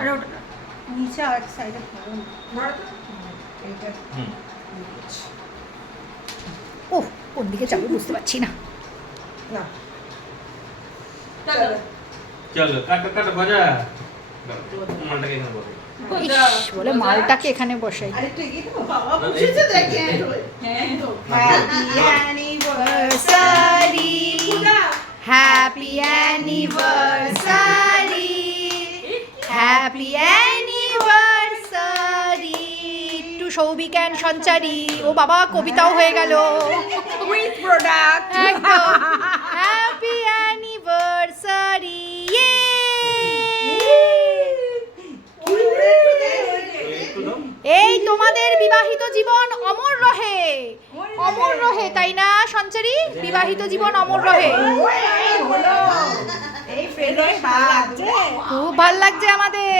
আরে ওটা নিচে আর সাইডে ভালো না। এইটা ওহ কোন দিকে যাবে বুঝতে পারছি না। না চলো চলো কাটো কাটো ভাজা মালটাকে এখানে বসে ইস বলে মালটাকে এখানে বসাই। আরেকটু এগিয়ে দেবো বাবা বসেছে দেখে হ্যাঁ তো happy anniversary happy anniversary happy anniversary to Souvik and Sanchari. ও বাবা কবিতাও হয়ে গেল উইথ প্রোডাক্ট একদম। হ্যাপি অ্যানিভার্সারি একটু দাও এই তোমাদের বিবাহিত জীবন অমর রহে, অমর রহে, তাই না সঞ্চারী? বিবাহিত জীবন অমর রহে। এই ফ্রেন্ডের ভালো লাগছে খুব ভাল লাগছে আমাদের।